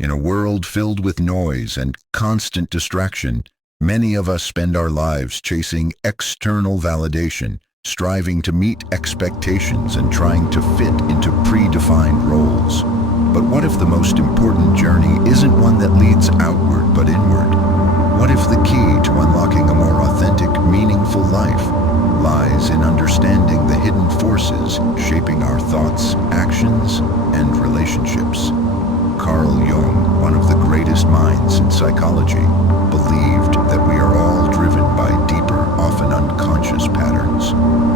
In a world filled with noise and constant distraction, many of us spend our lives chasing external validation, striving to meet expectations and trying to fit into predefined roles. But what if the most important journey isn't one that leads outward but inward? What if the key to unlocking a more authentic, meaningful life lies in understanding the hidden forces shaping our thoughts, actions, and relationships? Carl Jung, one of the greatest minds in psychology, believed that we are all driven by deeper, often unconscious patterns,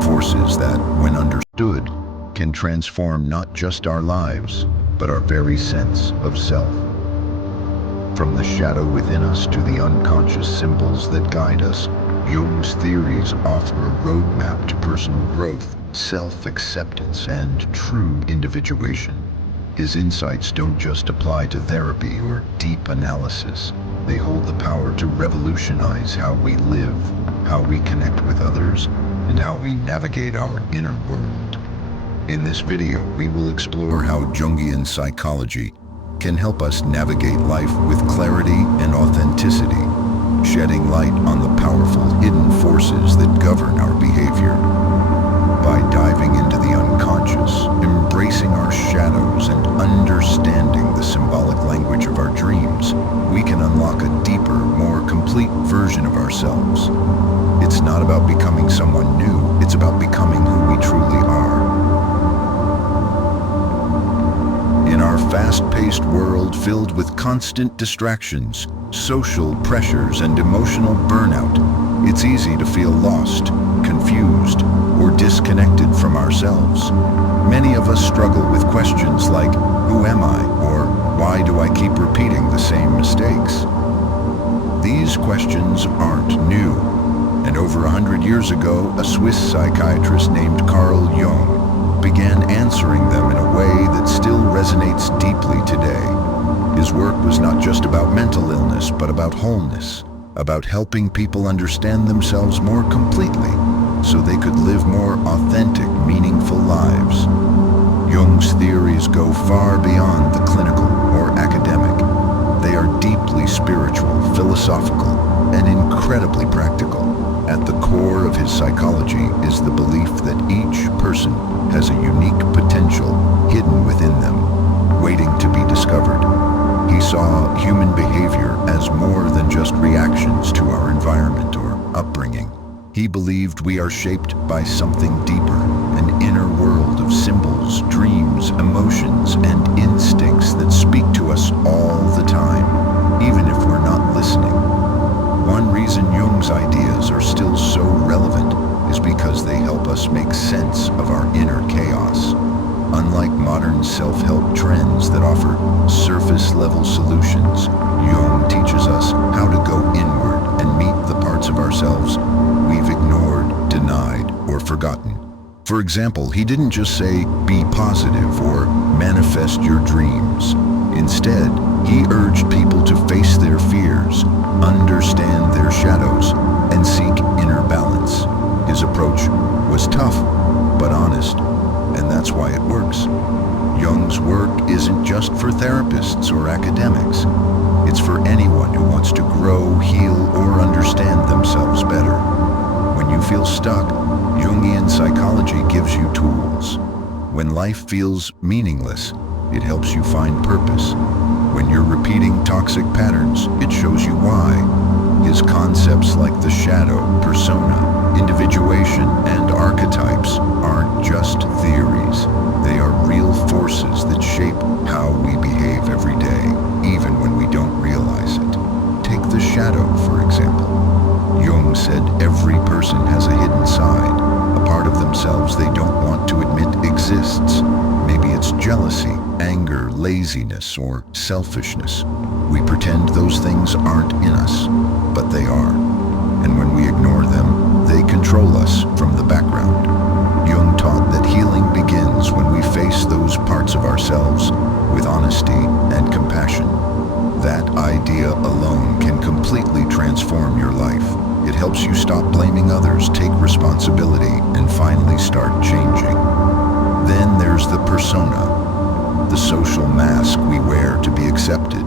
forces that, when understood, can transform not just our lives, but our very sense of self. From the shadow within us to the unconscious symbols that guide us, Jung's theories offer a roadmap to personal growth, self-acceptance, and true individuation. His insights don't just apply to therapy or deep analysis. They hold the power to revolutionize how we live, how we connect with others, and how we navigate our inner world. In this video, we will explore how Jungian psychology can help us navigate life with clarity and authenticity, shedding light on the powerful hidden forces that govern our behavior. By diving into the unconscious, embracing our shadows, and understanding the symbolic language of our dreams, we can unlock a deeper, more complete version of ourselves. It's not about becoming someone new, it's about becoming who we truly are. In our fast-paced world filled with constant distractions, social pressures, and emotional burnout, it's easy to feel lost, confused, or disconnected from ourselves. Many of us struggle with questions like, who am I? Or why do I keep repeating the same mistakes? These questions aren't new, and over 100 years ago, a Swiss psychiatrist named Carl Jung began answering them in a way that still resonates deeply today. His work was not just about mental illness, but about wholeness, about helping people understand themselves more completely so they could live more authentic, meaningful lives. Jung's theories go far beyond the clinical or academic. They are deeply spiritual, philosophical, and incredibly practical. At the core of his psychology is the belief that each person has a unique potential hidden within them, waiting to be discovered. He saw human behavior as more than just reactions to our environment or upbringing. He believed we are shaped by something deeper, an inner world of symbols, dreams, emotions, and instincts that speak to us all the time, even if we're not listening. One reason Jung's ideas are still so relevant is because they help us make sense of our inner chaos. Unlike modern self-help trends that offer surface-level solutions, Jung teaches us how to go inward and meet the parts of ourselves we've ignored, denied, or forgotten. For example, he didn't just say, be positive or manifest your dreams. Instead, he urged people to face their fears, understand their shadows, and seek inner balance. His approach was tough, but honest, and that's why it works. Jung's work isn't just for therapists or academics. It's for anyone who wants to grow, heal, or understand themselves better. When you feel stuck, Jungian psychology gives you tools. When life feels meaningless, it helps you find purpose. When you're repeating toxic patterns, it shows you why. His concepts like the shadow, persona, individuation, and archetypes aren't just theories. They are real forces that shape how we behave every day, even when we don't realize it. Take the shadow, for example. Jung said every person has a hidden side, a part of themselves they don't want to admit exists. Maybe it's jealousy, anger, laziness, or selfishness. We pretend those things aren't in us, but they are. And when we ignore them, they control us from the background. Jung taught that healing begins when we face those parts of ourselves with honesty and compassion. That idea alone can completely transform your life. It helps you stop blaming others, take responsibility, and finally start changing. Then there's the persona. the social mask we wear to be accepted.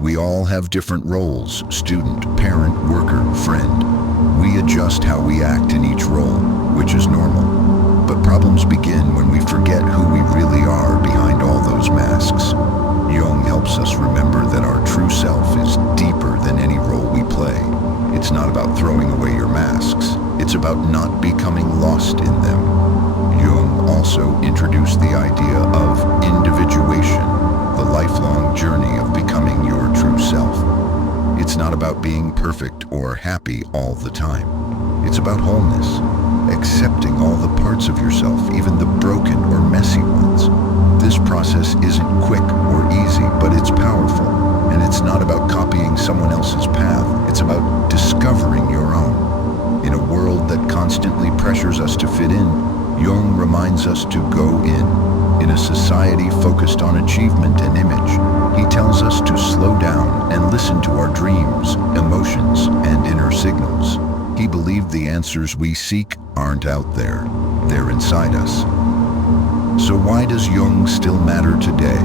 We all have different roles: student, parent, worker, friend. We adjust how we act in each role, which is normal. But problems begin when we forget who we really are behind all those masks. Jung helps us remember that our true self is deeper than any role we play. It's not about throwing away your masks. It's about not becoming lost in them. Jung also introduced the idea of individuation, the lifelong journey of becoming your true self. It's not about being perfect or happy all the time. It's about wholeness, accepting all the parts of yourself, even the broken or messy ones. This process isn't quick or easy, but it's powerful. And it's not about copying someone else's path. It's about discovering your own. In a world that constantly pressures us to fit in, Jung reminds us to go in. In a society focused on achievement and image, he tells us to slow down and listen to our dreams, emotions, and inner signals. He believed the answers we seek aren't out there. They're inside us. So why does Jung still matter today?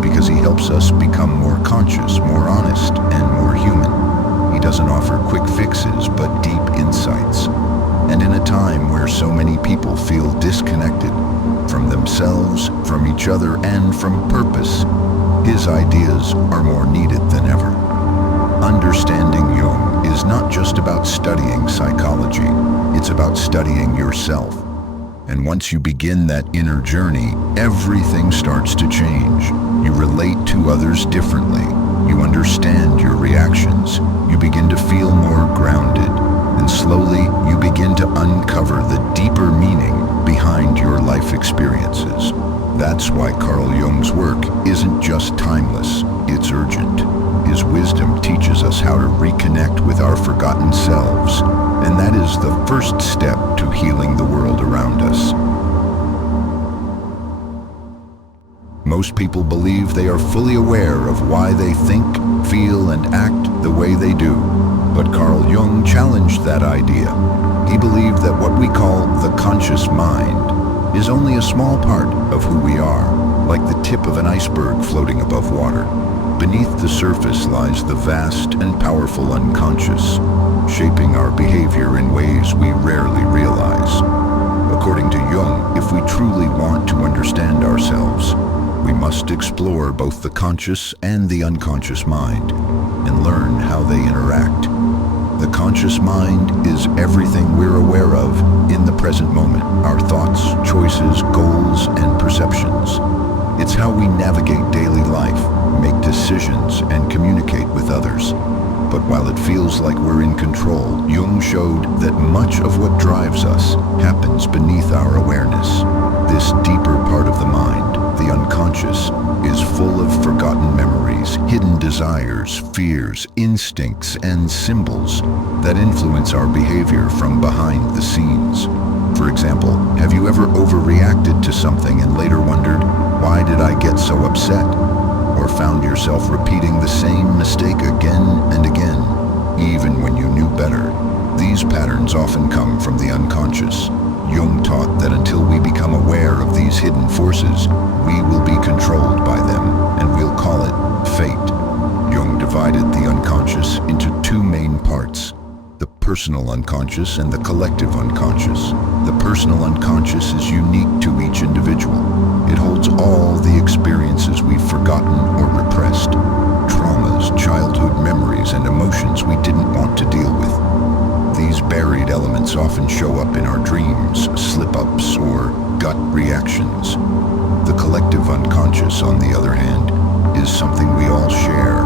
Because he helps us become more conscious, more honest, and more human. He doesn't offer quick fixes, but deep insights. And in a time where so many people feel disconnected from themselves, from each other, and from purpose, his ideas are more needed than ever. Understanding Jung is not just about studying psychology, it's about studying yourself. And once you begin that inner journey, everything starts to change. You relate to others differently. You understand your reactions. You begin to feel more grounded. And slowly, you begin to uncover the deeper meaning behind your life experiences. That's why Carl Jung's work isn't just timeless, it's urgent. His wisdom teaches us how to reconnect with our forgotten selves, and that is the first step to healing the world around us. Most people believe they are fully aware of why they think, feel, and act the way they do. But Carl Jung challenged that idea. He believed that what we call the conscious mind is only a small part of who we are, like the tip of an iceberg floating above water. Beneath the surface lies the vast and powerful unconscious, shaping our behavior in ways we rarely realize. According to Jung, if we truly want to understand ourselves, we must explore both the conscious and the unconscious mind and learn how they interact. The conscious mind is everything we're aware of in the present moment, our thoughts, choices, goals, and perceptions. It's how we navigate daily life, make decisions, and communicate with others. But while it feels like we're in control, Jung showed that much of what drives us happens beneath our awareness. This deeper part of the mind, the unconscious, is full of forgotten memories, hidden desires, fears, instincts, and symbols that influence our behavior from behind the scenes. For example, have you ever overreacted to something and later wondered, why did I get so upset? Or found yourself repeating the same mistake again and again, even when you knew better? These patterns often come from the unconscious. Jung taught that until we become aware of these hidden forces, we will be controlled by them, and we'll call it fate. Jung divided the unconscious into two main parts: the personal unconscious and the collective unconscious. The personal unconscious is unique to each individual. It holds all the experiences we've forgotten or repressed, traumas, childhood memories, and emotions we didn't want to deal with. These buried elements often show up in our dreams, slip-ups, or gut reactions. The collective unconscious, on the other hand, is something we all share.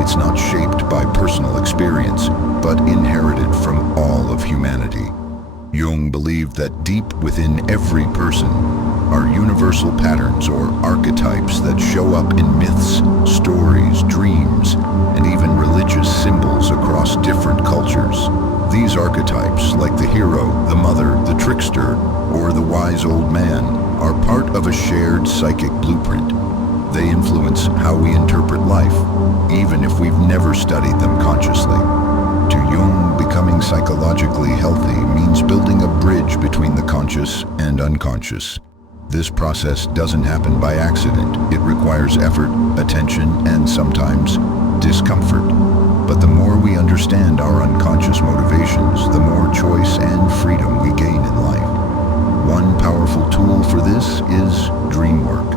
It's not shaped by personal experience, but inherited from all of humanity. Jung believed that deep within every person are universal patterns or archetypes that show up in myths, stories, dreams, and even religious symbols across different cultures. These archetypes, like the hero, the mother, the trickster, or the wise old man, are part of a shared psychic blueprint. They influence how we interpret life, even if we've never studied them consciously. To Jung, becoming psychologically healthy means building a bridge between the conscious and unconscious. This process doesn't happen by accident. It requires effort, attention, and sometimes discomfort. But the more we understand our unconscious motivations, the more choice and freedom we gain in life. One powerful tool for this is dream work.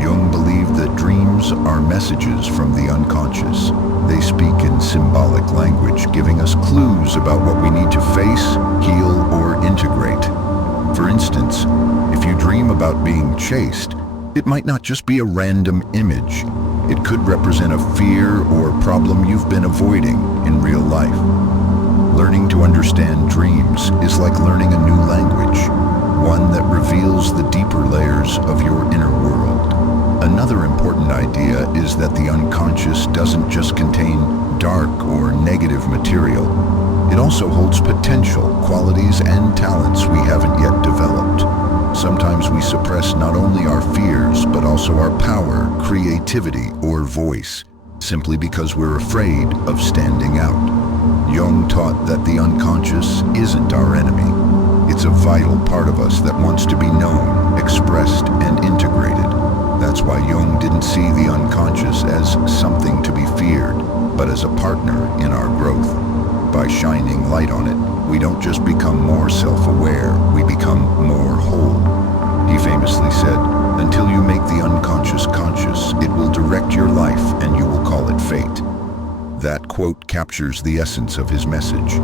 Jung believed that dreams are messages from the unconscious. They speak in symbolic language, giving us clues about what we need to face, heal, or integrate. For instance, if you dream about being chased, it might not just be a random image. It could represent a fear or problem you've been avoiding in real life. Learning to understand dreams is like learning a new language, one that reveals the deeper layers of your inner world. Another important idea is that the unconscious doesn't just contain dark or negative material. It also holds potential, qualities, and talents we haven't yet developed. Sometimes we suppress not only our fears, but also our power, creativity, or voice, simply because we're afraid of standing out. Jung taught that the unconscious isn't our enemy. It's a vital part of us that wants to be known, expressed, and integrated. That's why Jung didn't see the unconscious as something to be feared, but as a partner in our growth. By shining light on it, we don't just become more self-aware, we become more whole. He famously said, "Until you make the unconscious conscious, it will direct your life and you will call it fate." That quote captures the essence of his message.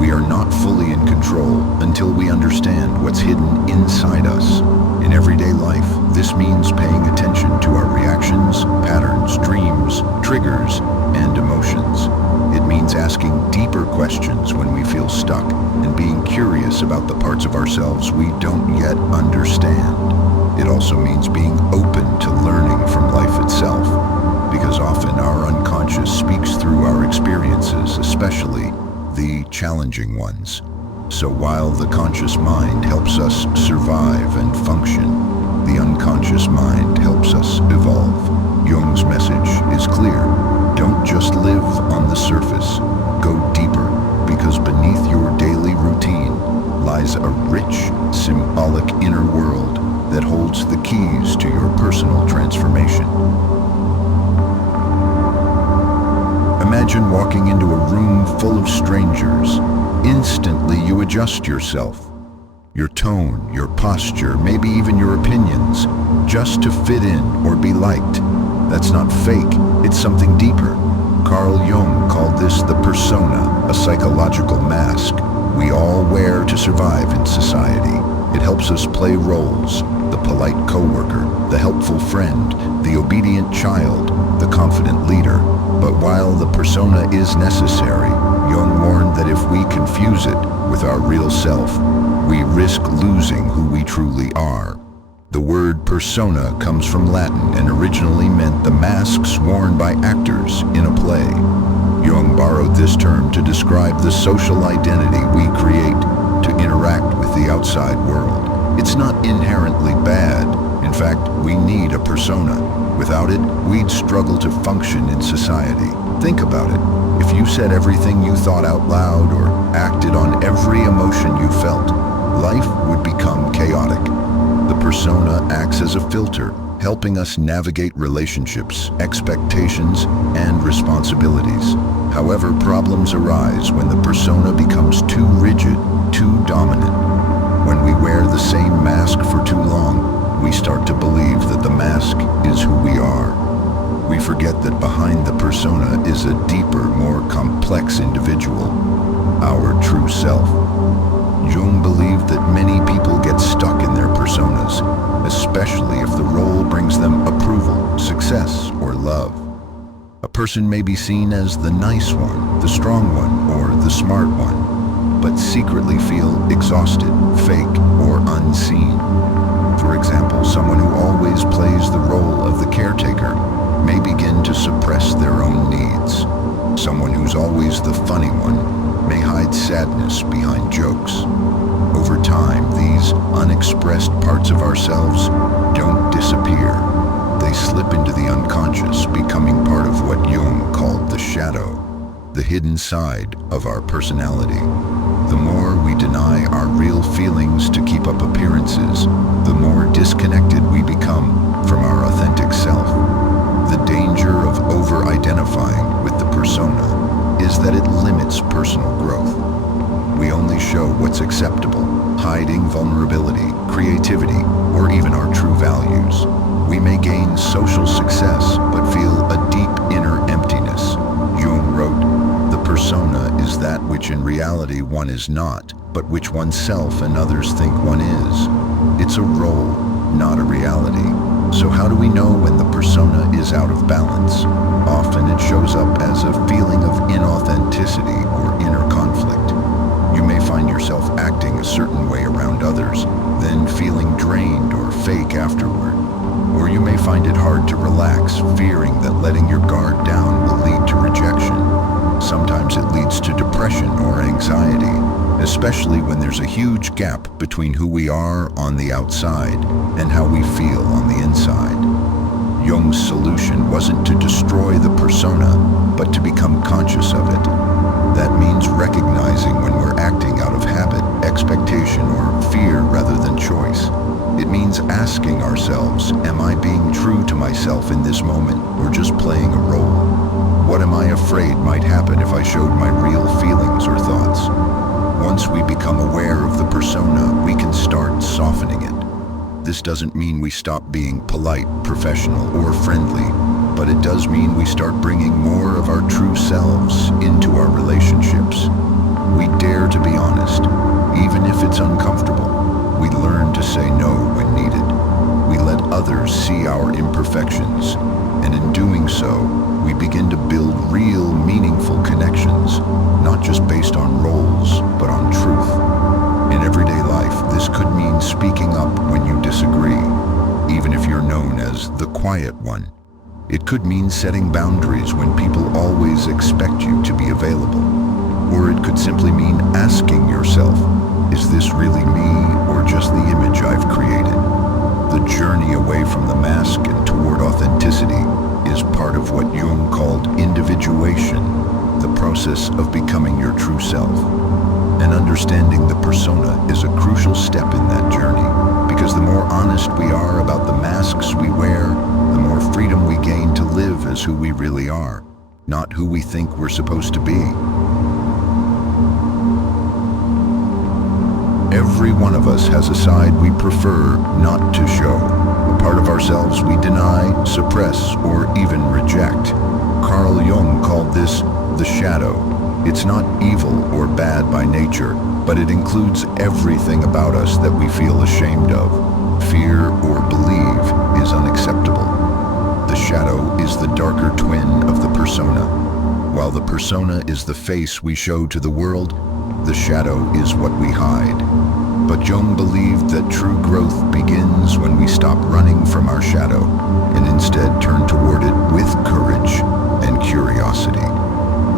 We are not fully in control until we understand what's hidden inside us. In everyday life, this means paying attention to our reactions, patterns, dreams, triggers, and emotions. It means asking deeper questions when we feel stuck and being curious about the parts of ourselves we don't yet understand. It also means being open to learning from life itself, because often our unconscious speaks through our experiences, especially the challenging ones. So while the conscious mind helps us survive and function, the unconscious mind helps us evolve. Jung's message is clear. Don't just live on the surface. Go deeper, because beneath your daily routine lies a rich, symbolic inner world that holds the keys to your personal transformation. Imagine walking into a room full of strangers. Instantly you adjust yourself, your tone, your posture, maybe even your opinions, just to fit in or be liked. That's not fake, it's something deeper. Carl Jung called this the persona, a psychological mask we all wear to survive in society. It helps us play roles: the polite coworker, the helpful friend, the obedient child, the confident leader. But while the persona is necessary, Jung warned that if we confuse it with our real self, we risk losing who we truly are. The word persona comes from Latin and originally meant the masks worn by actors in a play. Jung borrowed this term to describe the social identity we create to interact with the outside world. It's not inherently bad. In fact, we need a persona. Without it, we'd struggle to function in society. Think about it. If you said everything you thought out loud or acted on every emotion you felt, life would become chaotic. The persona acts as a filter, helping us navigate relationships, expectations, and responsibilities. However, problems arise when the persona becomes too rigid, too dominant. When we wear the same mask for too long, we start to believe that the mask is who we are. We forget that behind the persona is a deeper, more complex individual, our true self. Jung believed that many people get stuck in their personas, especially if the role brings them approval, success, or love. A person may be seen as the nice one, the strong one, or the smart one, but secretly feel exhausted, fake, or unseen. For example, someone who always plays the role of the caretaker may begin to suppress their own needs. Someone who's always the funny one may hide sadness behind jokes. Over time, these unexpressed parts of ourselves don't disappear. They slip into the unconscious, becoming part of what Jung called the shadow, the hidden side of our personality. The more we deny our real feelings to keep up appearances, the more disconnected disconnected we become from our authentic self. The danger of over-identifying with the persona is that it limits personal growth. We only show what's acceptable, hiding vulnerability, creativity, or even our true values. We may gain social success, but feel a deep inner emptiness. Jung wrote, "The persona is that which in reality one is not, but which oneself and others think one is." It's a role, not a reality. So how do we know when the persona is out of balance? Often it shows up as a feeling of inauthenticity or inner conflict. You may find yourself acting a certain way around others, then feeling drained or fake afterward. Or you may find it hard to relax, fearing that letting your guard down will lead to rejection. Sometimes it leads to depression or anxiety, especially when there's a huge gap between who we are on the outside and how we feel on the inside. Jung's solution wasn't to destroy the persona, but to become conscious of it. That means recognizing when we're acting out of habit, expectation, or fear rather than choice. It means asking ourselves, am I being true to myself in this moment or just playing a role? What am I afraid might happen if I showed my real feelings or thoughts? Once we become aware of the persona, we can start softening it. This doesn't mean we stop being polite, professional, or friendly, but it does mean we start bringing more of our true selves into our relationships. We dare to be honest, even if it's uncomfortable. We learn to say no when needed. We let others see our imperfections, and in doing so, we begin to build real, meaningful connections, not just based on roles, but on truth. In everyday life, this could mean speaking up when you disagree, even if you're known as the quiet one. It could mean setting boundaries when people always expect you to be available. Or it could simply mean asking yourself, is this really me or just the image I've created? The journey away from the mask and toward authenticity is part of what Jung called individuation, the process of becoming your true self. And understanding the persona is a crucial step in that journey, because the more honest we are about the masks we wear, the more freedom we gain to live as who we really are, not who we think we're supposed to be. Every one of us has a side we prefer not to show, a part of ourselves we deny, suppress, or even reject. Carl Jung called this the shadow. It's not evil or bad by nature, but it includes everything about us that we feel ashamed of, fear, or believe is unacceptable. The shadow is the darker twin of the persona. While the persona is the face we show to the world, the shadow is what we hide. But Jung believed that true growth begins when we stop running from our shadow and instead turn toward it with courage and curiosity.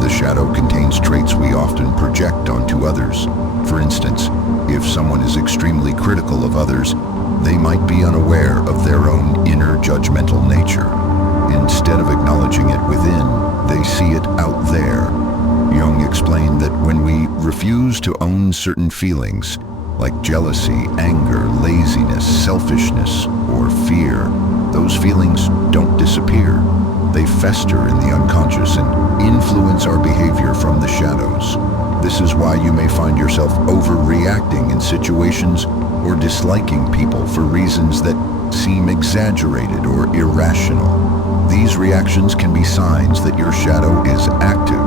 The shadow contains traits we often project onto others. For instance, if someone is extremely critical of others, they might be unaware of their own inner judgmental nature. Instead of acknowledging it within, they see it out there. Jung explained that when we refuse to own certain feelings, like jealousy, anger, laziness, selfishness, or fear, those feelings don't disappear. They fester in the unconscious and influence our behavior from the shadows. This is why you may find yourself overreacting in situations or disliking people for reasons that seem exaggerated or irrational. These reactions can be signs that your shadow is active.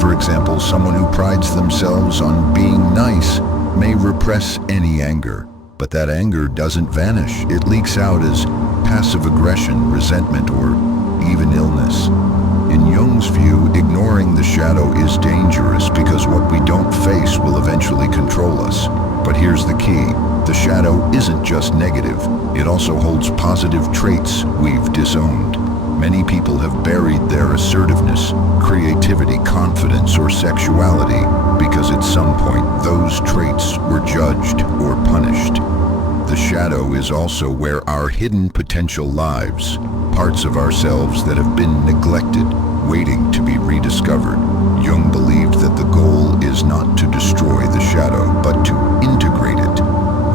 For example, someone who prides themselves on being nice may repress any anger, but that anger doesn't vanish. It leaks out as passive aggression, resentment, or even illness. In Jung's view, ignoring the shadow is dangerous because what we don't face will eventually control us. But here's the key. The shadow isn't just negative. It also holds positive traits we've disowned. Many people have buried their assertiveness, creativity, confidence, or sexuality because at some point those traits were judged or punished. The shadow is also where our hidden potential lives, parts of ourselves that have been neglected, waiting to be rediscovered. Jung believed that the goal is not to destroy the shadow, but to integrate it.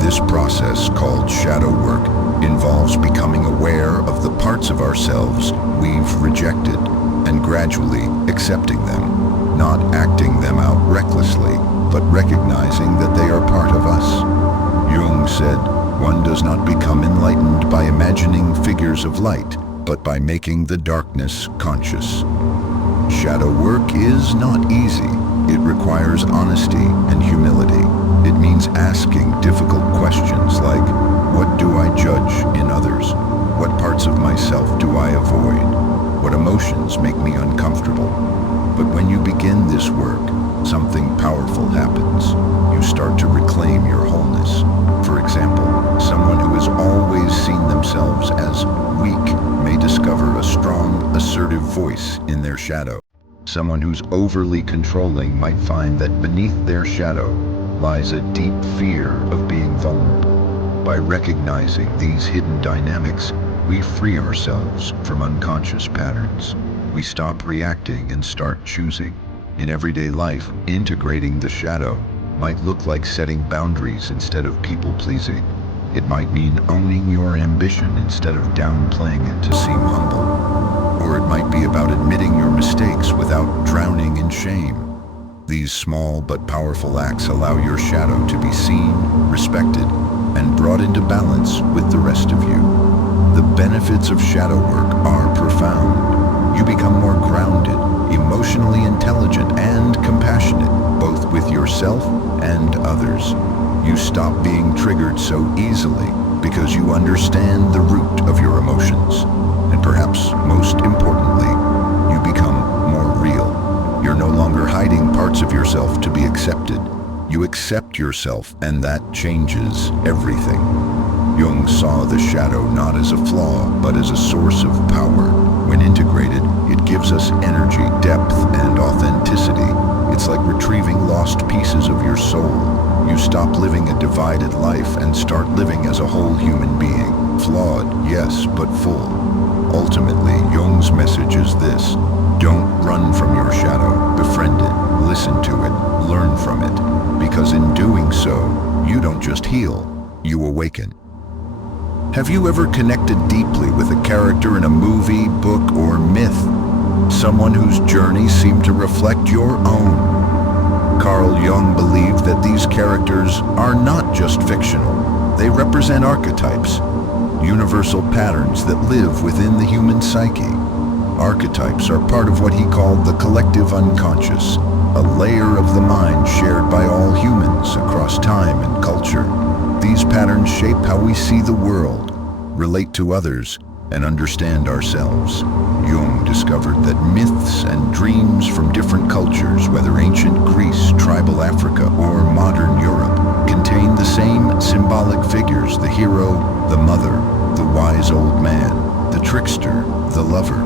This process, called shadow work, involves becoming aware of the parts of ourselves we've rejected and gradually accepting them, not acting them out recklessly, but recognizing that they are part of us. Jung said, "One does not become enlightened by imagining figures of light, but by making the darkness conscious." Shadow work is not easy. It requires honesty and humility. It means asking difficult questions like, what do I judge in others? What parts of myself do I avoid? What emotions make me uncomfortable? But when you begin this work, something powerful happens. You start to reclaim your wholeness. For example, someone who has always seen themselves as weak may discover a strong, assertive voice in their shadow. Someone who's overly controlling might find that beneath their shadow lies a deep fear of being vulnerable. By recognizing these hidden dynamics, we free ourselves from unconscious patterns. We stop reacting and start choosing. In everyday life, integrating the shadow might look like setting boundaries instead of people-pleasing. It might mean owning your ambition instead of downplaying it to seem humble. Or it might be about admitting your mistakes without drowning in shame. These small but powerful acts allow your shadow to be seen, respected, and brought into balance with the rest of you. The benefits of shadow work are profound. You become more grounded, emotionally intelligent, and compassionate, both with yourself and others. You stop being triggered so easily because you understand the root of your emotions. And perhaps most importantly, you become more real. You're no longer hiding parts of yourself to be accepted. You accept yourself, and that changes everything. Jung saw the shadow not as a flaw, but as a source of power. When integrated, it gives us energy, depth, and authenticity. It's like retrieving lost pieces of your soul. You stop living a divided life and start living as a whole human being. Flawed, yes, but full. Ultimately, Jung's message is this: don't run from your shadow, befriend it, listen to it, learn from it. Because in doing so, you don't just heal, you awaken. Have you ever connected deeply with a character in a movie, book, or myth? Someone whose journey seemed to reflect your own? Carl Jung believed that these characters are not just fictional. They represent archetypes, universal patterns that live within the human psyche. Archetypes are part of what he called the collective unconscious, a layer of the mind shared by all humans across time and culture. These patterns shape how we see the world, relate to others, and understand ourselves. Jung discovered that myths and dreams from different cultures, whether ancient Greece, tribal Africa, or modern Europe, contain the same symbolic figures: the hero, the mother, the wise old man, the trickster, the lover.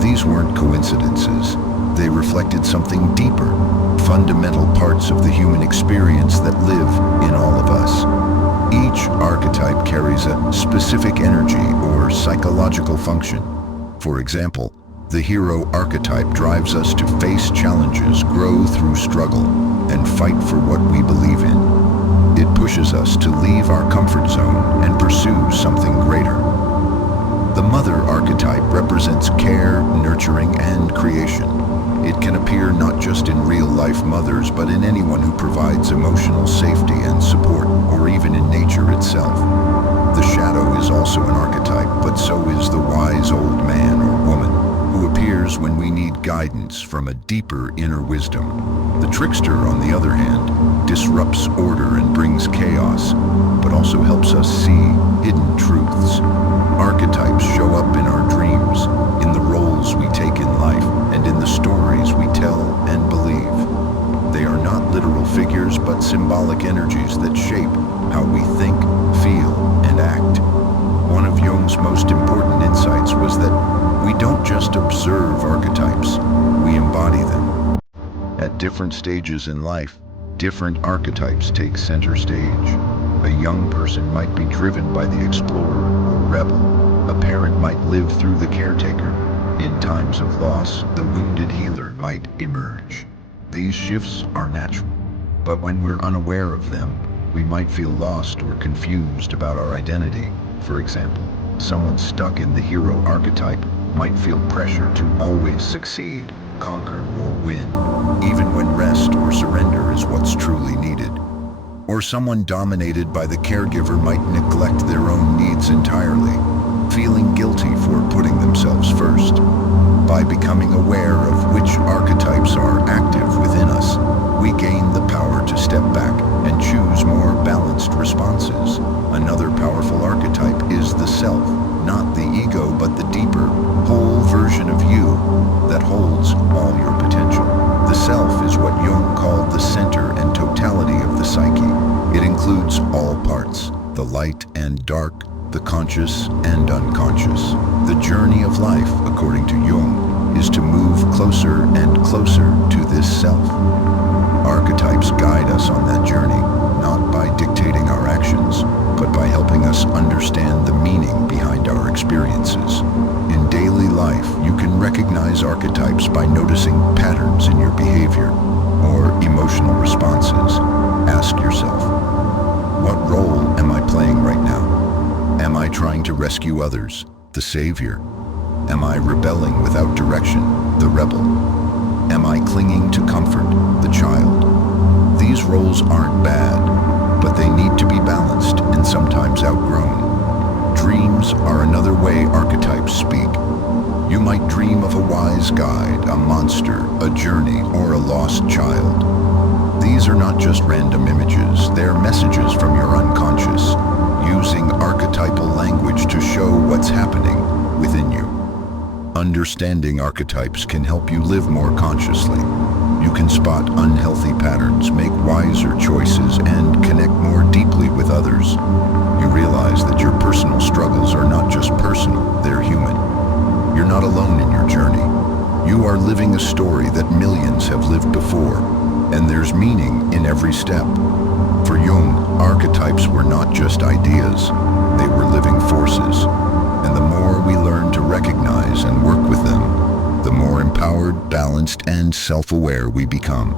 These weren't coincidences. They reflected something deeper, fundamental parts of the human experience that live in all of us. Each archetype carries a specific energy or psychological function. For example, the hero archetype drives us to face challenges, grow through struggle, and fight for what we believe in. It pushes us to leave our comfort zone and pursue something greater. The mother archetype represents care, nurturing, and creation. It can appear not just in real-life mothers, but in anyone who provides emotional safety and support, or even in nature itself. The shadow is also an archetype, but so is the wise old man or woman, who appears when we need guidance from a deeper inner wisdom. The trickster, on the other hand, disrupts order and brings chaos, but also helps us see hidden truths. Archetypes show up in our dreams, in the roles we take in life, and in the stories we tell and believe. They are not literal figures, but symbolic energies that shape how we think, feel, and act. One of Jung's most important insights was that we don't just observe archetypes, we embody them. At different stages in life, different archetypes take center stage. A young person might be driven by the explorer or rebel. A parent might live through the caretaker. In times of loss, the wounded healer might emerge. These shifts are natural, but when we're unaware of them, we might feel lost or confused about our identity. For example, someone stuck in the hero archetype might feel pressure to always succeed, conquer, or win, even when rest or surrender is what's truly needed. Or someone dominated by the caregiver might neglect their own needs entirely, feeling guilty for putting themselves first. By becoming aware of which archetypes are active within us, we gain the power to step back and choose more balanced responses. Another powerful archetype is the self, not the ego, but the deeper, whole version of you that holds all your potential. The self is what Jung called the center and totality of the psyche. It includes all parts, the light and dark, the conscious and unconscious. The journey of life, according to Jung, is to move closer and closer to this self. Archetypes guide us on that journey, not by dictating our actions, but by helping us understand the meaning behind our experiences. In daily life, you can recognize archetypes by noticing patterns in your behavior or emotional responses. Ask yourself, what role am I playing right now? Am I trying to rescue others, the savior? Am I rebelling without direction, the rebel? Am I clinging to comfort, the child? These roles aren't bad, but they need to be balanced and sometimes outgrown. Dreams are another way archetypes speak. You might dream of a wise guide, a monster, a journey, or a lost child. These are not just random images, they're messages from your unconscious, using archetypal language to show what's happening within you. Understanding archetypes can help you live more consciously. You can spot unhealthy patterns, make wiser choices, and connect more deeply with others. You realize that your personal struggles are not just personal, they're human. You're not alone in your journey. You are living a story that millions have lived before, and there's meaning in every step. For Jung, archetypes were not just ideas, they were living forces. And the more we learn to recognize and work with them, the more empowered, balanced, and self-aware we become.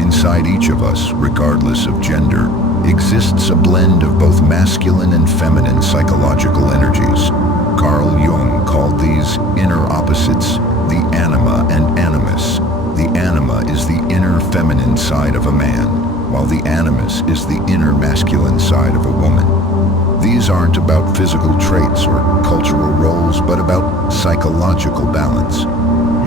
Inside each of us, regardless of gender, exists a blend of both masculine and feminine psychological energies. Carl Jung called these inner opposites the anima and animus. The anima is the inner feminine side of a man, while the animus is the inner masculine side of a woman. These aren't about physical traits or cultural roles, but about psychological balance.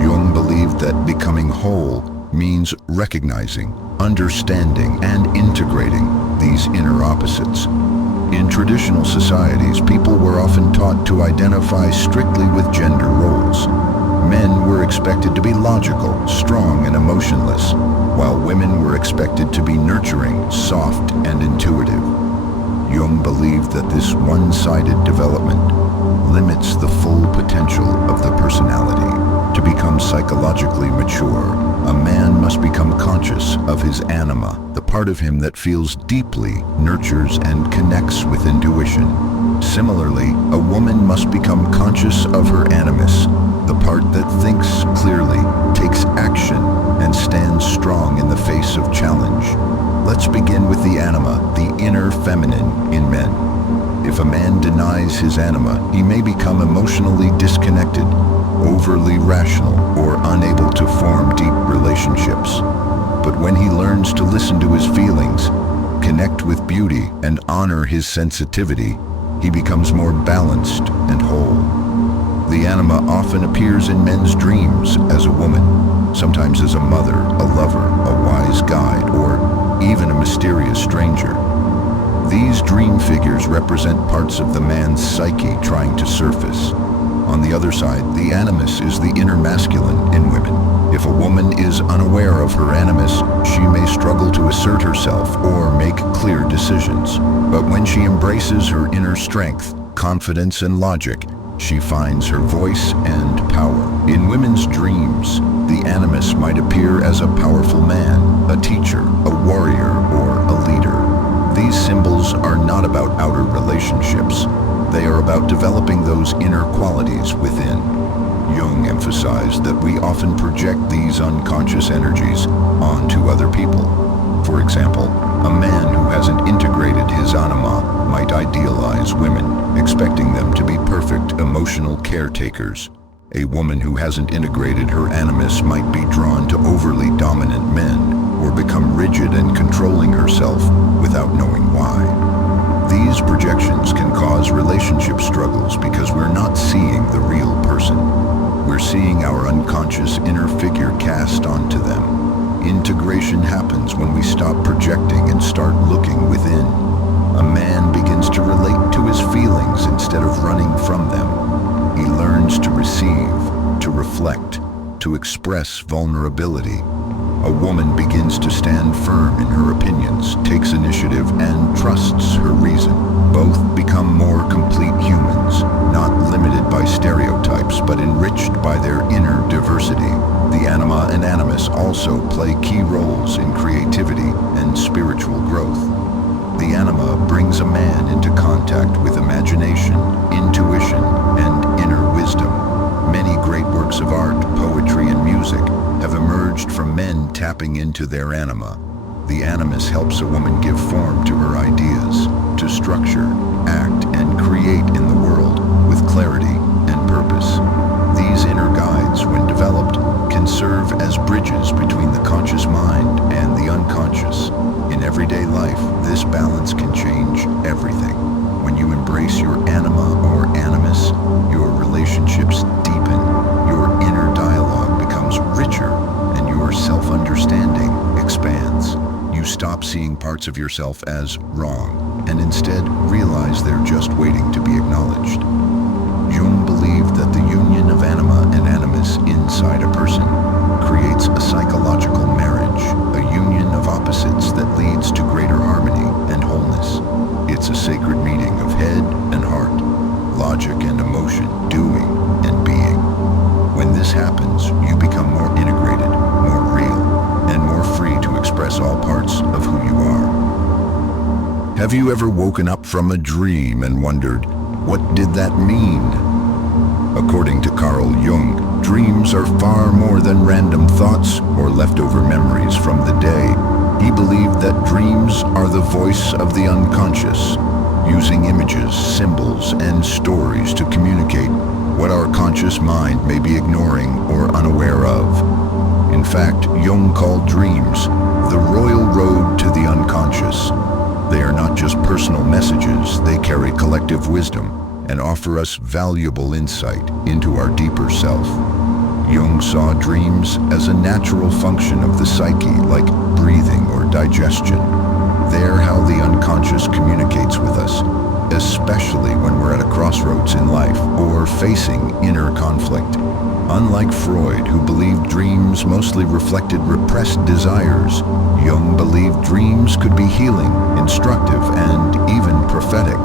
Jung believed that becoming whole means recognizing, understanding, and integrating these inner opposites. In traditional societies, people were often taught to identify strictly with gender roles. Men were expected to be logical, strong, and emotionless, while women were expected to be nurturing, soft, and intuitive. Jung believed that this one-sided development limits the full potential of the personality. To become psychologically mature, a man must become conscious of his anima, the part of him that feels deeply, nurtures, and connects with intuition. Similarly, a woman must become conscious of her animus, the part that thinks clearly, takes action, and stands strong in the face of challenge. Let's begin with the anima, the inner feminine in men. If a man denies his anima, he may become emotionally disconnected, overly rational, or unable to form deep relationships. But when he learns to listen to his feelings, connect with beauty, and honor his sensitivity, he becomes more balanced and whole. The anima often appears in men's dreams as a woman, sometimes as a mother, a lover, a wise guide, or even a mysterious stranger. These dream figures represent parts of the man's psyche trying to surface. On the other side, the animus is the inner masculine in women. If a woman is unaware of her animus, she may struggle to assert herself or make clear decisions. But when she embraces her inner strength, confidence, and logic, she finds her voice and power. In women's dreams, the animus might appear as a powerful man, a teacher, a warrior, or a leader. These symbols are not about outer relationships. They are about developing those inner qualities within. Jung emphasized that we often project these unconscious energies onto other people. For example, A man who hasn't integrated his anima might idealize women, expecting them to be perfect emotional caretakers. A woman who hasn't integrated her animus might be drawn to overly dominant men or become rigid and controlling herself without knowing why. These projections can cause relationship struggles because we're not seeing the real person. We're seeing our unconscious inner figure cast onto them. Integration happens when we stop projecting and start looking within. A man begins to relate to his feelings instead of running from them. He learns to receive, to reflect, to express vulnerability. A woman begins to stand firm in her opinions, takes initiative, and trusts her reason. Both become more complete humans, not limited by stereotypes, but enriched by their inner diversity. The anima and animus also play key roles in creativity and spiritual growth. The anima brings a man into contact with imagination, intuition, and inner wisdom. Many great works of art, poetry, and music have emerged from men tapping into their anima. The animus helps a woman give form to her ideas, to structure, act, and create in the world with clarity and purpose. These inner guides, when developed, can serve as bridges between the conscious mind and the unconscious. In everyday life, this balance can change everything. When you embrace your anima or animus, your relationships deepen, your inner dialogue becomes richer, and your self-understanding expands. You stop seeing parts of yourself as wrong, and instead realize they're just waiting to be acknowledged. Jung believed that the union of anima and animus inside a person creates a psychological marriage, a union of opposites that leads to greater harmony and wholeness. It's a sacred meeting of head and heart, logic and emotion, doing and being. When this happens, you become more integrated, more real, and more free to express all parts of who you are. Have you ever woken up from a dream and wondered, what did that mean? According to Carl Jung, dreams are far more than random thoughts or leftover memories from the day. He believed that dreams are the voice of the unconscious, using images, symbols, and stories to communicate what our conscious mind may be ignoring or unaware of. In fact, Jung called dreams the royal road to the unconscious. They are not just personal messages, they carry collective wisdom and offer us valuable insight into our deeper self. Jung saw dreams as a natural function of the psyche, like breathing or digestion. They're how the unconscious communicates with us, especially when we're at a crossroads in life or facing inner conflict. Unlike Freud, who believed dreams mostly reflected repressed desires, Jung believed dreams could be healing, instructive, and even prophetic.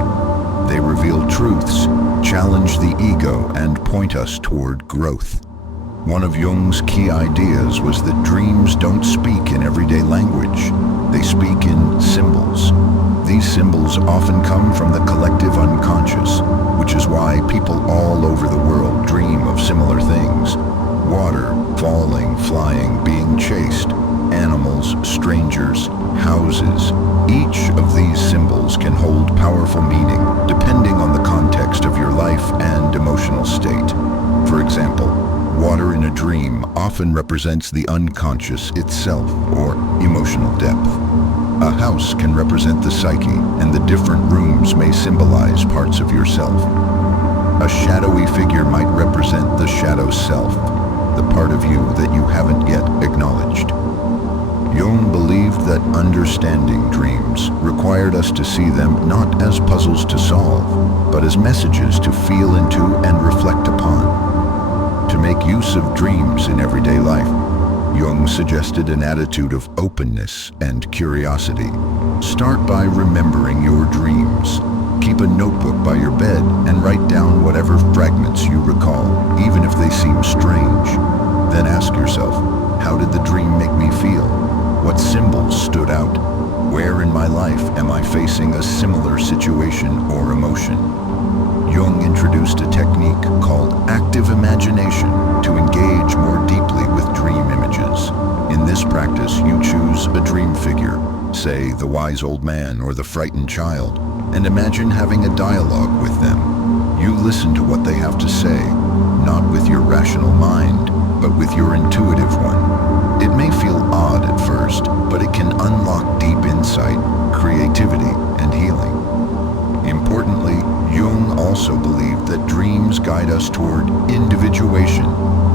They reveal truths, challenge the ego, and point us toward growth. One of Jung's key ideas was that dreams don't speak in everyday language. They speak in symbols. These symbols often come from the collective unconscious, which is why people all over the world dream of similar things. Water, falling, flying, being chased, animals, strangers, houses. Each of these symbols can hold powerful meaning depending on the context of your life and emotional state. For example, water in a dream often represents the unconscious itself or emotional depth. A house can represent the psyche, and the different rooms may symbolize parts of yourself. A shadowy figure might represent the shadow self, the part of you that you haven't yet acknowledged. Jung believed that understanding dreams required us to see them not as puzzles to solve, but as messages to feel into and reflect upon. To make use of dreams in everyday life, Jung suggested an attitude of openness and curiosity. Start by remembering your dreams. Keep a notebook by your bed and write down whatever fragments you recall, even if they seem strange. Then ask yourself, how did the dream make me feel? What symbols stood out? Where in my life am I facing a similar situation or emotion? Jung introduced a technique called active imagination to engage more deeply with dream images. In this practice, you choose a dream figure, say the wise old man or the frightened child, and imagine having a dialogue with them. You listen to what they have to say, not with your rational mind, but with your intuitive one. It may feel odd at first, but it can unlock deep insight, creativity, and healing. Importantly, Jung also believed that dreams guide us toward individuation,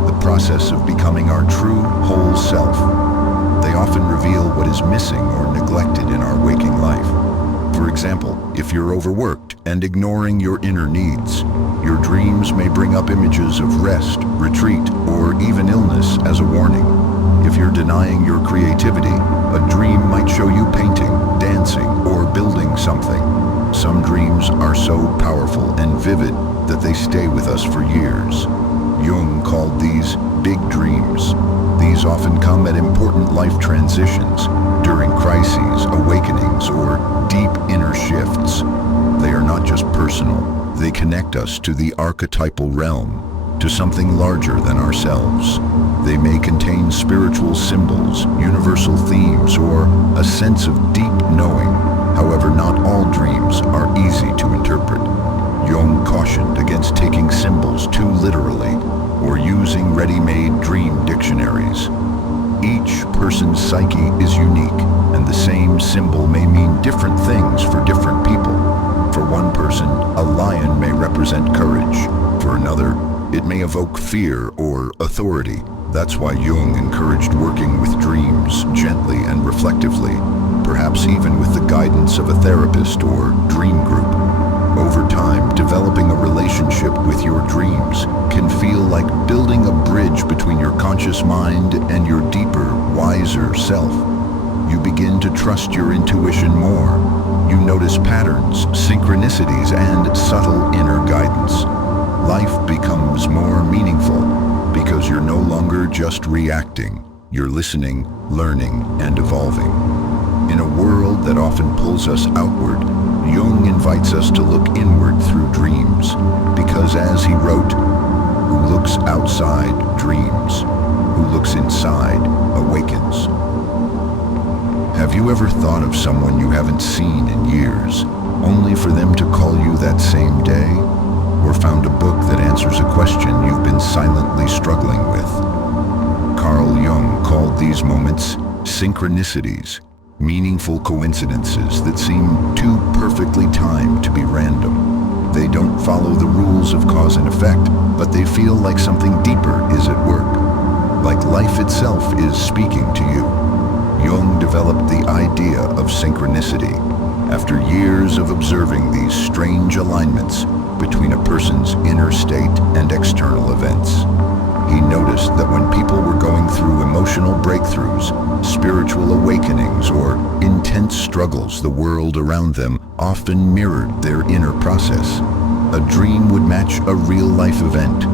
the process of becoming our true, whole self. They often reveal what is missing or neglected in our waking life. For example, if you're overworked and ignoring your inner needs, your dreams may bring up images of rest, retreat, or even illness as a warning. If you're denying your creativity, a dream might show you painting, dancing, or building something. Some dreams are so powerful and vivid that they stay with us for years. Jung called these big dreams. These often come at important life transitions, during crises, awakenings, or deep inner shifts. They are not just personal, they connect us to the archetypal realm, to something larger than ourselves. They may contain spiritual symbols, universal themes, or a sense of deep knowing. However, not all dreams are easy to interpret. Jung cautioned against taking symbols too literally or using ready-made dream dictionaries. Each person's psyche is unique, and the same symbol may mean different things for different people. For one person, a lion may represent courage. For another, it may evoke fear or authority. That's why Jung encouraged working with dreams gently and reflectively, perhaps even with the guidance of a therapist or dream group. Over time, developing a relationship with your dreams can feel like building a bridge between your conscious mind and your deeper, wiser self. You begin to trust your intuition more. You notice patterns, synchronicities, and subtle inner guidance. Life becomes more meaningful because you're no longer just reacting. You're listening, learning, and evolving. In a world that often pulls us outward, Jung invites us to look inward through dreams, because as he wrote, "Who looks outside dreams, who looks inside awakens." Have you ever thought of someone you haven't seen in years, only for them to call you that same day? Or found a book that answers a question you've been silently struggling with? Carl Jung called these moments synchronicities, meaningful coincidences that seem too perfectly timed to be random. They don't follow the rules of cause and effect, but they feel like something deeper is at work, like life itself is speaking to you. Jung developed the idea of synchronicity after years of observing these strange alignments between a person's inner state and external events. He noticed that when people were going through emotional breakthroughs, spiritual awakenings, or intense struggles, the world around them often mirrored their inner process. A dream would match a real-life event.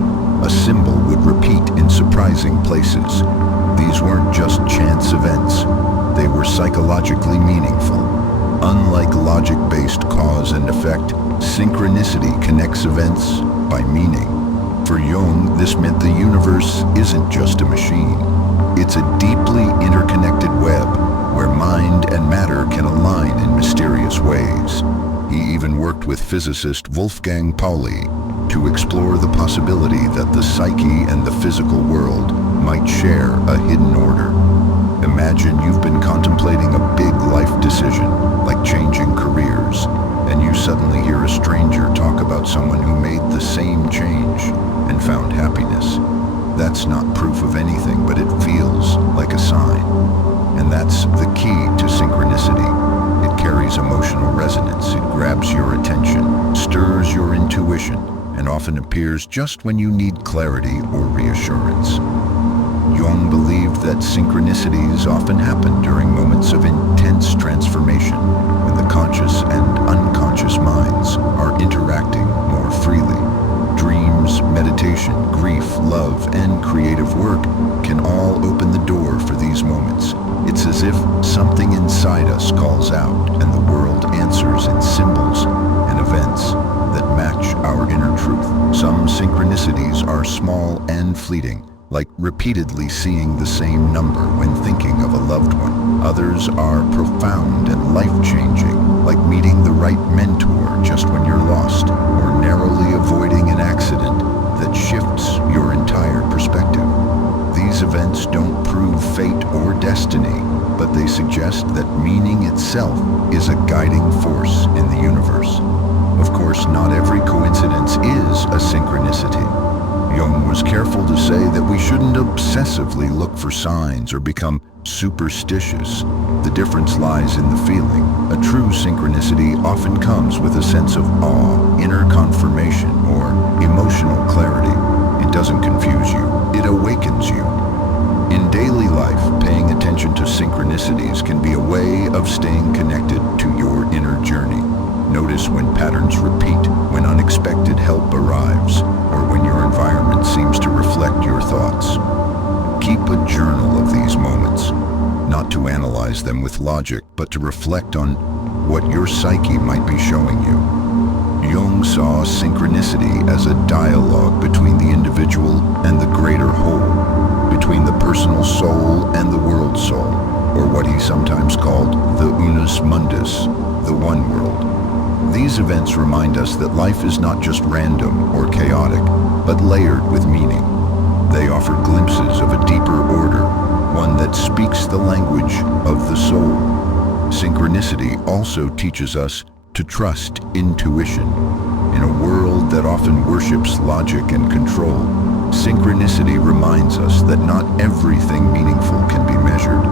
A symbol would repeat in surprising places. These weren't just chance events. They were psychologically meaningful. Unlike logic-based cause and effect, synchronicity connects events by meaning. For Jung, this meant the universe isn't just a machine. It's a deeply interconnected web where mind and matter can align in mysterious ways. He even worked with physicist Wolfgang Pauli to explore the possibility that the psyche and the physical world might share a hidden order. Imagine you've been contemplating a big life decision, like changing careers, and you suddenly hear a stranger talk about someone who made the same change and found happiness. That's not proof of anything, but it feels like a sign. And that's the key to synchronicity. It carries emotional resonance, it grabs your attention, stirs your intuition, and often appears just when you need clarity or reassurance. Jung believed that synchronicities often happen during moments of intense transformation, when the conscious and unconscious minds are interacting more freely. Dreams, meditation, grief, love, and creative work can all open the door for these moments. It's as if something inside us calls out and the world answers in symbols and events that match our inner truth. Some synchronicities are small and fleeting, like repeatedly seeing the same number when thinking of a loved one. Others are profound and life-changing, like meeting the right mentor just when you're lost, or narrowly avoiding an accident that shifts your entire perspective. These events don't prove fate or destiny, but they suggest that meaning itself is a guiding force in the universe. Of course, not every coincidence is a synchronicity. Jung was careful to say that we shouldn't obsessively look for signs or become superstitious. The difference lies in the feeling. A true synchronicity often comes with a sense of awe, inner confirmation, or emotional clarity. It doesn't confuse you, it awakens you. In daily life, paying attention to synchronicities can be a way of staying connected to your inner journey. Notice when patterns repeat, when unexpected help arrives, or when your environment seems to reflect your thoughts. Keep a journal of these moments, not to analyze them with logic, but to reflect on what your psyche might be showing you. Jung saw synchronicity as a dialogue between the individual and the greater whole, between the personal soul and the world soul, or what he sometimes called the unus mundus, the one world. These events remind us that life is not just random or chaotic, but layered with meaning. They offer glimpses of a deeper order, one that speaks the language of the soul. Synchronicity also teaches us to trust intuition. In a world that often worships logic and control, synchronicity reminds us that not everything meaningful can be measured.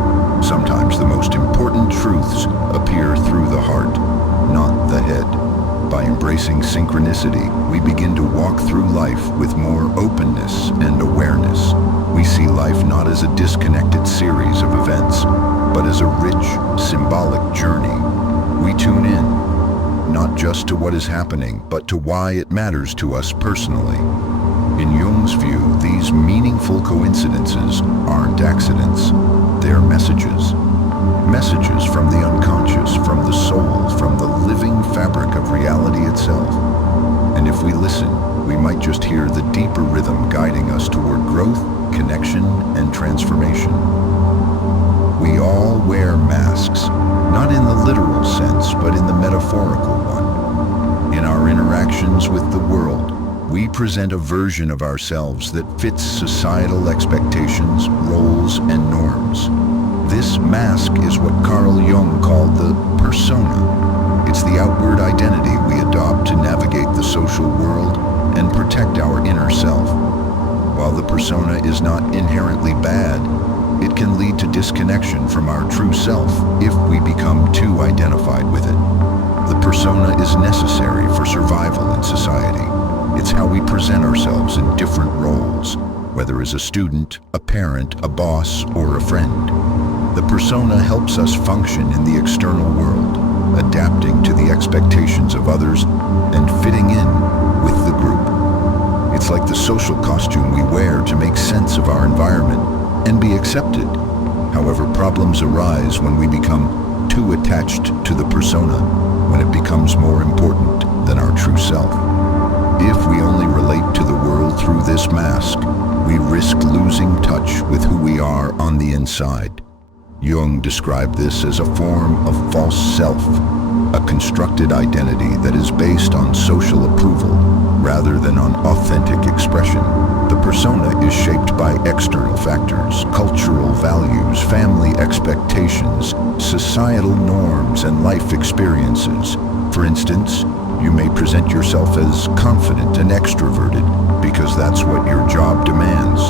Sometimes the most important truths appear through the heart, not the head. By embracing synchronicity, we begin to walk through life with more openness and awareness. We see life not as a disconnected series of events, but as a rich, symbolic journey. We tune in, not just to what is happening, but to why it matters to us personally. In Jung's view, these meaningful coincidences aren't accidents, they're messages. Messages from the unconscious, from the soul, from the living fabric of reality itself. And if we listen, we might just hear the deeper rhythm guiding us toward growth, connection, and transformation. We all wear masks, not in the literal sense, but in the metaphorical one. In our interactions with the world, we present a version of ourselves that fits societal expectations, roles, and norms. This mask is what Carl Jung called the persona. It's the outward identity we adopt to navigate the social world and protect our inner self. While the persona is not inherently bad, it can lead to disconnection from our true self if we become too identified with it. The persona is necessary for survival in society. It's how we present ourselves in different roles, whether as a student, a parent, a boss, or a friend. The persona helps us function in the external world, adapting to the expectations of others and fitting in with the group. It's like the social costume we wear to make sense of our environment and be accepted. However, problems arise when we become too attached to the persona, when it becomes more important than our true self. If we only relate to the world through this mask, we risk losing touch with who we are on the inside. Jung described this as a form of false self, a constructed identity that is based on social approval rather than on authentic expression. The persona is shaped by external factors, cultural values, family expectations, societal norms, and life experiences. For instance, you may present yourself as confident and extroverted because that's what your job demands,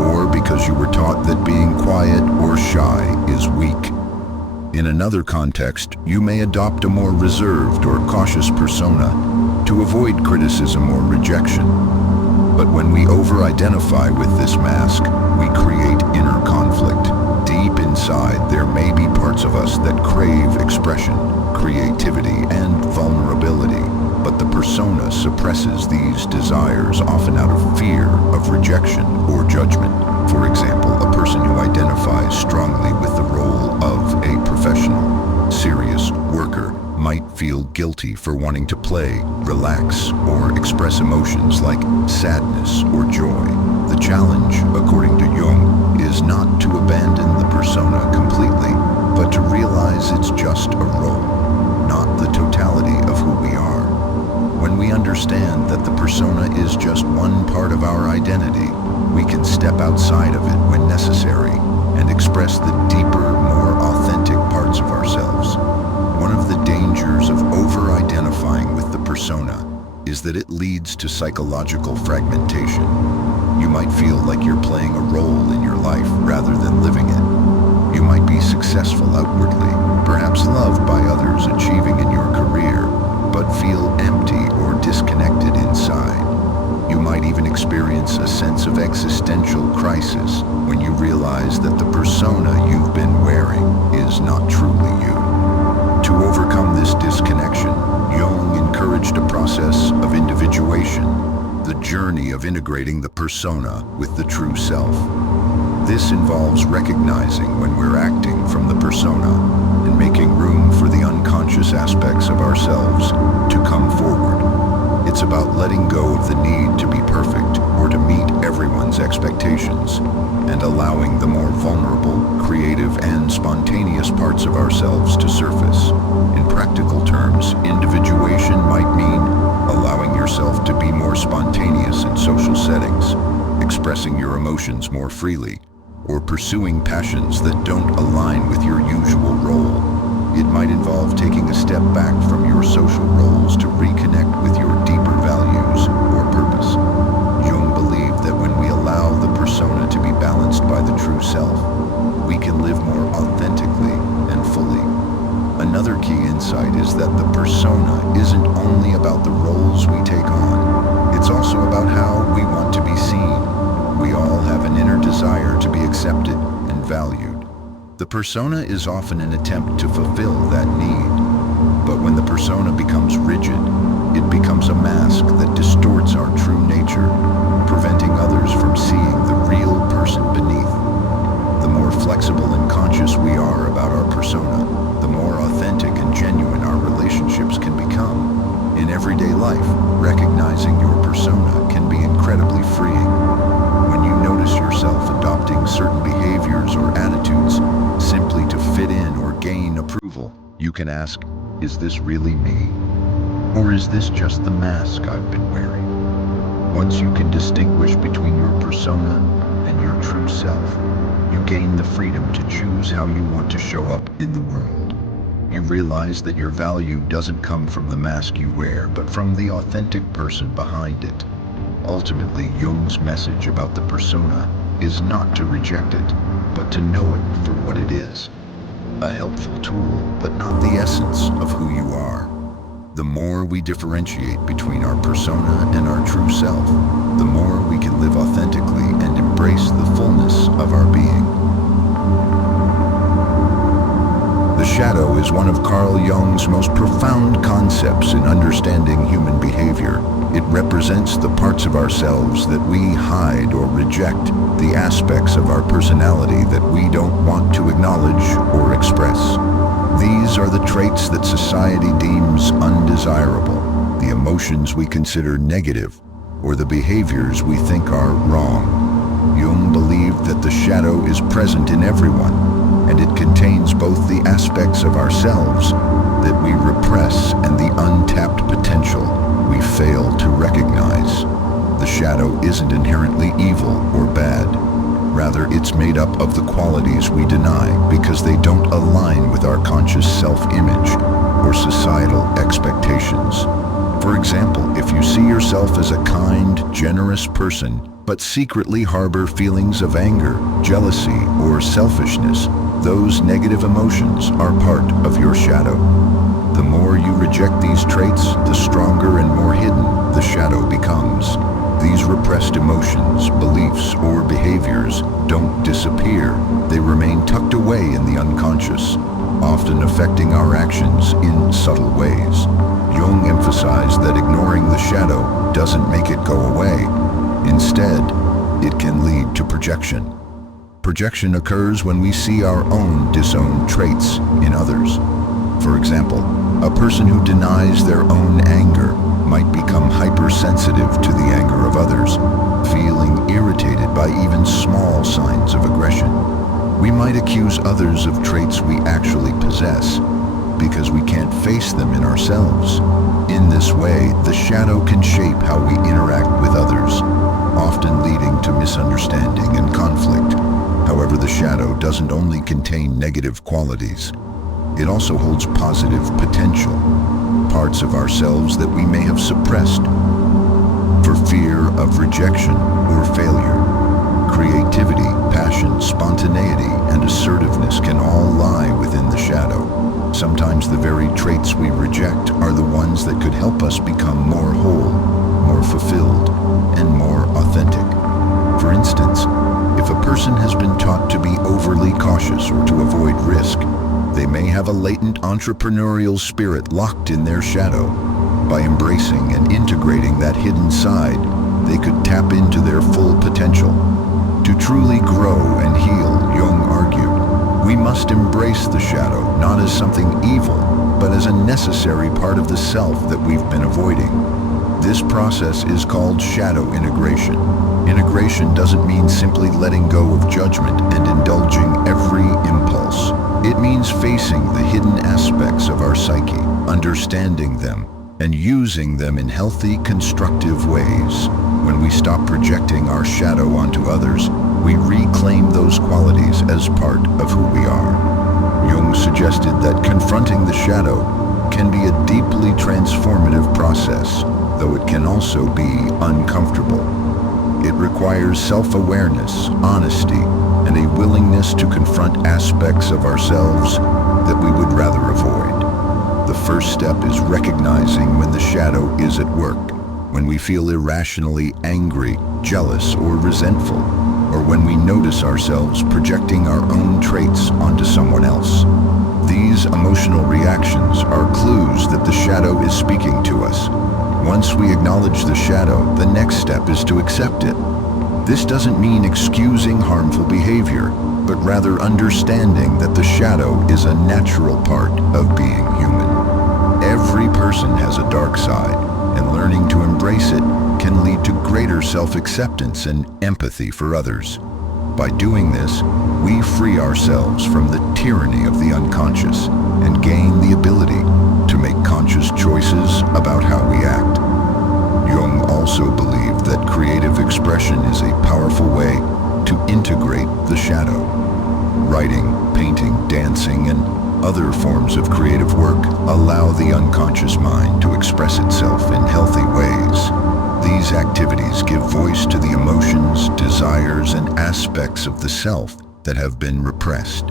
or because you were taught that being quiet or shy is weak. In another context, you may adopt a more reserved or cautious persona to avoid criticism or rejection. But when we over-identify with this mask, we create inner conflict. Deep inside, there may be parts of us that crave expression, creativity, and vulnerability. But the persona suppresses these desires, often out of fear of rejection or judgment. For example, a person who identifies strongly with the role of a professional, serious worker might feel guilty for wanting to play, relax, or express emotions like sadness or joy. The challenge, according to Jung, is not to abandon the persona completely, but to realize it's just a role, not the totality of who we are. When we understand that the persona is just one part of our identity, we can step outside of it when necessary and express the deeper, more authentic parts of ourselves. One of the dangers of over-identifying with the persona is that it leads to psychological fragmentation. You might feel like you're playing a role in your life rather than living it. You might be successful outwardly, perhaps loved by others, achieving in your career, but feel empty or disconnected inside. You might even experience a sense of existential crisis when you realize that the persona you've been wearing is not truly you. To overcome this disconnection, Jung encouraged a process of individuation, the journey of integrating the persona with the true self. This involves recognizing when we're acting from the persona and making room for the unconscious aspects of ourselves to come forward. It's about letting go of the need to be perfect or to meet everyone's expectations and allowing the more vulnerable, creative, and spontaneous parts of ourselves to surface. In practical terms, individuation might mean allowing yourself to be more spontaneous in social settings, expressing your emotions more freely, or pursuing passions that don't align with your usual role. It might involve taking a step back from your social roles to reconnect with your deeper values or purpose. Jung believed that when we allow the persona to be balanced by the true self, we can live more authentically and fully. Another key insight is that the persona isn't only about the roles we take on, it's also about how we want to be seen. We all have an inner desire to be accepted and valued. The persona is often an attempt to fulfill that need, but when the persona becomes rigid, it becomes a mask that distorts our true nature, preventing others from seeing the real person beneath. The more flexible and conscious we are about our persona, the more authentic and genuine our relationships can become. In everyday life, recognizing your persona can be incredibly freeing. When you notice yourself adopting certain behaviors or attitudes simply to fit in or gain approval, you can ask, is this really me? Or is this just the mask I've been wearing? Once you can distinguish between your persona and your true self, you gain the freedom to choose how you want to show up in the world. You realize that your value doesn't come from the mask you wear, but from the authentic person behind it. Ultimately, Jung's message about the persona is not to reject it, but to know it for what it is. A helpful tool, but not the essence of who you are. The more we differentiate between our persona and our true self, the more we can live authentically and embrace the fullness of our being. The shadow is one of Carl Jung's most profound concepts in understanding human behavior. It represents the parts of ourselves that we hide or reject, the aspects of our personality that we don't want to acknowledge or express. These are the traits that society deems undesirable, the emotions we consider negative, or the behaviors we think are wrong. Jung believed that the shadow is present in everyone, and it contains both the aspects of ourselves that we repress and the untapped potential we fail to recognize. The shadow isn't inherently evil or bad. Rather, it's made up of the qualities we deny because they don't align with our conscious self-image or societal expectations. For example, if you see yourself as a kind, generous person, but secretly harbor feelings of anger, jealousy, or selfishness, those negative emotions are part of your shadow. The more you reject these traits, the stronger and more hidden the shadow becomes. These repressed emotions, beliefs, or behaviors don't disappear. They remain tucked away in the unconscious, often affecting our actions in subtle ways. Jung emphasized that ignoring the shadow doesn't make it go away. Instead, it can lead to projection. Projection occurs when we see our own disowned traits in others. For example, a person who denies their own anger might become hypersensitive hypersensitive to the anger of others, feeling irritated by even small signs of aggression. We might accuse others of traits we actually possess because we can't face them in ourselves. In this way, the shadow can shape how we interact with others, often leading to misunderstanding and conflict. However, the shadow doesn't only contain negative qualities. It also holds positive potential, parts of ourselves that we may have suppressed for fear of rejection or failure. Creativity, passion, spontaneity, and assertiveness can all lie within the shadow. Sometimes the very traits we reject are the ones that could help us become more whole, more fulfilled, and more authentic. For instance, if a person has been taught to be overly cautious or to avoid risk, they may have a latent entrepreneurial spirit locked in their shadow. By embracing and integrating that hidden side, they could tap into their full potential. To truly grow and heal, Jung argued, we must embrace the shadow not as something evil, but as a necessary part of the self that we've been avoiding. This process is called shadow integration. Integration doesn't mean simply letting go of judgment and indulging every impulse. It means facing the hidden aspects of our psyche, understanding them, and using them in healthy, constructive ways. When we stop projecting our shadow onto others, we reclaim those qualities as part of who we are. Jung suggested that confronting the shadow can be a deeply transformative process, though it can also be uncomfortable. It requires self-awareness, honesty, and a willingness to confront aspects of ourselves that we would rather avoid. The first step is recognizing when the shadow is at work, when we feel irrationally angry, jealous, or resentful, or when we notice ourselves projecting our own traits onto someone else. These emotional reactions are clues that the shadow is speaking to us. Once we acknowledge the shadow, the next step is to accept it. This doesn't mean excusing harmful behavior, but rather understanding that the shadow is a natural part of being human. Every person has a dark side, and learning to embrace it can lead to greater self-acceptance and empathy for others. By doing this, we free ourselves from the tyranny of the unconscious and gain the ability to make conscious choices about how we act. Jung also believed that creative expression is a powerful way to integrate the shadow. Writing, painting, dancing, and other forms of creative work allow the unconscious mind to express itself in healthy ways. These activities give voice to the emotions, desires, and aspects of the self that have been repressed.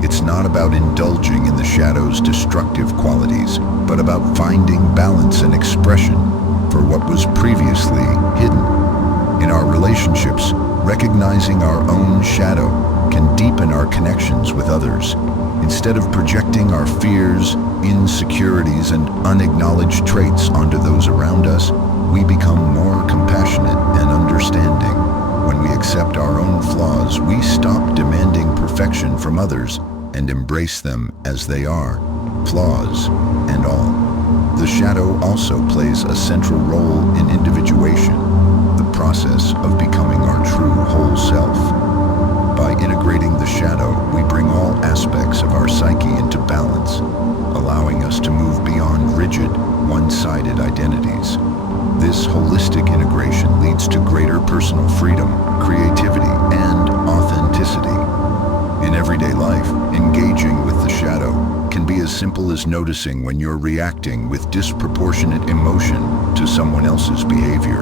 It's not about indulging in the shadow's destructive qualities, but about finding balance and expression for what was previously hidden. In our relationships, recognizing our own shadow can deepen our connections with others. Instead of projecting our fears, insecurities, and unacknowledged traits onto those around us, we become more compassionate and understanding. When we accept our own flaws, we stop demanding perfection from others and embrace them as they are, flaws and all. The shadow also plays a central role in individuation, the process of becoming our true whole self. By integrating the shadow, we bring all aspects of our psyche into balance, allowing us to move beyond rigid, one-sided identities. This holistic integration leads to greater personal freedom, creativity, and authenticity. In everyday life, engaging with the shadow can be as simple as noticing when you're reacting with disproportionate emotion to someone else's behavior.